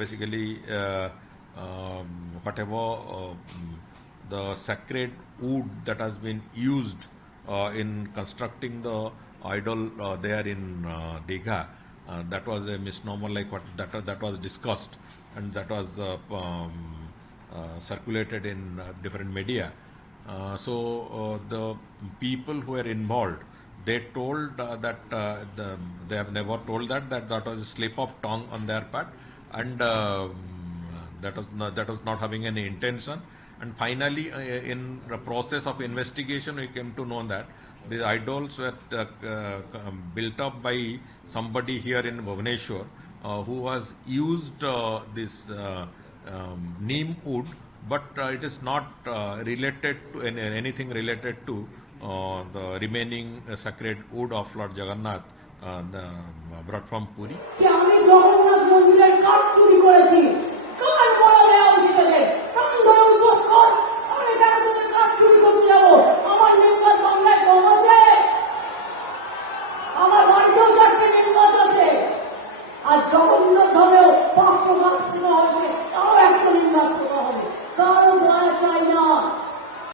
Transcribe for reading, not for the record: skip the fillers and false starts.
Basically, whatever the sacred wood that has been used in constructing the idol there in Digha, that was a misnomer, like what that was discussed, and that was circulated in different media. The people who were involved, they told they have never told that was a slip of tongue on their part, and that was not having any intention. And finally, in the process of investigation, we came to know that the idols were built up by somebody here in Bhubaneswar, who was used this neem wood, but it is not related to anything related to the remaining sacred wood of Lord Jagannath brought from Puri. R